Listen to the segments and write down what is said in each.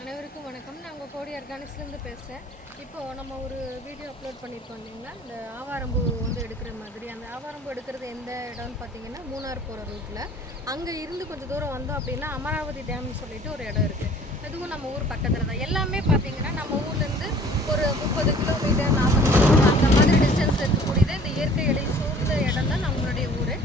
அனைவருக்கும் வணக்கம். நான் உங்கள் கோடி ஆர்கானிக்ஸ்லேருந்து பேசுகிறேன். இப்போது நம்ம ஒரு வீடியோ அப்லோட் பண்ணியிருக்கோம் இல்லைங்களா, இந்த ஆவாரம்பூ வந்து எடுக்கிற மாதிரி. அந்த ஆவாரம்பூ எடுக்கிறது எந்த இடம்னு பார்த்தீங்கன்னா, மூணார் போகிற ரூட்டில். அங்கே இருந்து கொஞ்சம் தூரம் வந்தோம் அப்படின்னா அமராவதி டேம்னு சொல்லிட்டு ஒரு இடம் இருக்குது. அதுவும் நம்ம ஊர் பக்கத்தில் தான். எல்லாமே பார்த்தீங்கன்னா நம்ம ஊர்லேருந்து ஒரு 30 கிலோமீட்டர் 40 கிலோமீட்டர் அந்த மாதிரி டிஸ்டன்ஸில் இருக்கக்கூடியது இந்த இயற்கை எழில் சூழ்ந்த இடம் தான் நம்மளுடைய ஊர்.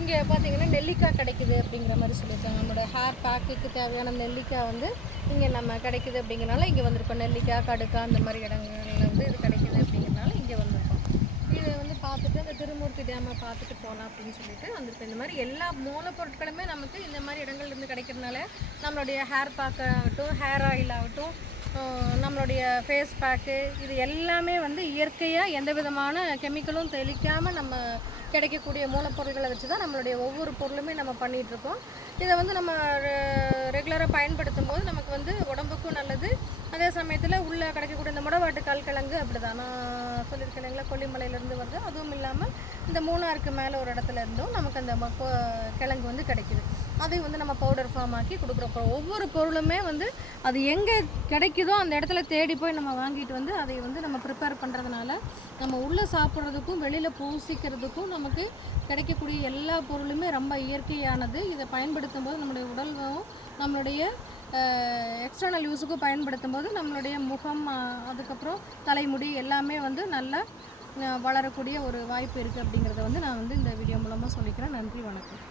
இங்கே பார்த்தீங்கன்னா நெல்லிக்காய் கிடைக்குது அப்படிங்கிற மாதிரி சொல்லியிருக்காங்க. நம்மளோட ஹேர் பேக்குக்கு தேவையான நெல்லிக்காய் வந்து இங்கே நம்ம கிடைக்குது அப்படிங்கிறனால இங்கே வந்திருக்கோம். நெல்லிக்காய், கடுக்காய் அந்த மாதிரி இடங்கள்ல வந்து இது கிடைக்குது அப்படிங்கிறனால இங்கே வந்திருக்கோம். இதை வந்து பார்த்துட்டு அந்த திருமூர்த்தி டேமை பார்த்துட்டு போகலாம் அப்படின்னு சொல்லிட்டு வந்திருக்கோம். இந்த மாதிரி எல்லா மூலப்பொருட்களுமே நமக்கு இந்த மாதிரி இடங்கள்லேருந்து கிடைக்கிறதுனால நம்மளுடைய ஹேர் பேக் ஆகட்டும், ஹேர் ஆயில் ஆகட்டும், நம்மளுடைய ஃபேஸ் பேக்கு, இது எல்லாமே வந்து இயற்கையாக எந்த விதமான கெமிக்கலும் தெளிக்காமல் நம்ம கிடைக்கக்கூடிய மூலப்பொருட்களை வச்சு தான் நம்மளுடைய ஒவ்வொரு பொருளுமே நம்ம பண்ணிகிட்ருக்கோம். இதை வந்து நம்ம ரெகுலராக பயன்படுத்தும் போது நமக்கு வந்து உடம்புக்கும் நல்லது. அதே சமயத்தில் உள்ளே கிடைக்கக்கூடிய இந்த முடவாட்டு கால்கிழங்கு அப்படி தான் நான் சொல்லியிருக்கேன் இல்லைங்களா, கொல்லிமலையிலேருந்து வருது. அதுவும் இல்லாமல் இந்த மூணாருக்கு மேலே ஒரு இடத்துல இருந்தும் நமக்கு அந்த கிழங்கு வந்து கிடைக்கிது. அதையும் வந்து நம்ம பவுடர் ஃபார்ம் ஆக்கி கொடுக்குறோம். ஒவ்வொரு பொருளுமே வந்து அது எங்கே கிடைக்குதோ அந்த இடத்துல தேடி போய் நம்ம வாங்கிட்டு வந்து அதை வந்து நம்ம ப்ரிப்பேர் பண்ணுறதுனால நம்ம உள்ளே சாப்பிட்றதுக்கும் வெளியில் பூசிக்கிறதுக்கும் நமக்கு கிடைக்கக்கூடிய எல்லா பொருளுமே ரொம்ப இயற்கையானது. இதை பயன்படுத்தும் போது நம்மளுடைய உடலும் நம்மளுடைய எக்ஸ்டர்னல் யூஸுக்கும் பயன்படுத்தும் போது நம்மளுடைய முகம், அதுக்கப்புறம் தலைமுடி எல்லாமே வந்து நல்லா வளரக்கூடிய ஒரு வாய்ப்பு இருக்குது அப்படிங்கிறத வந்து நான் வந்து இந்த வீடியோ மூலமாக சொல்லிக்கிறேன். நன்றி, வணக்கம்.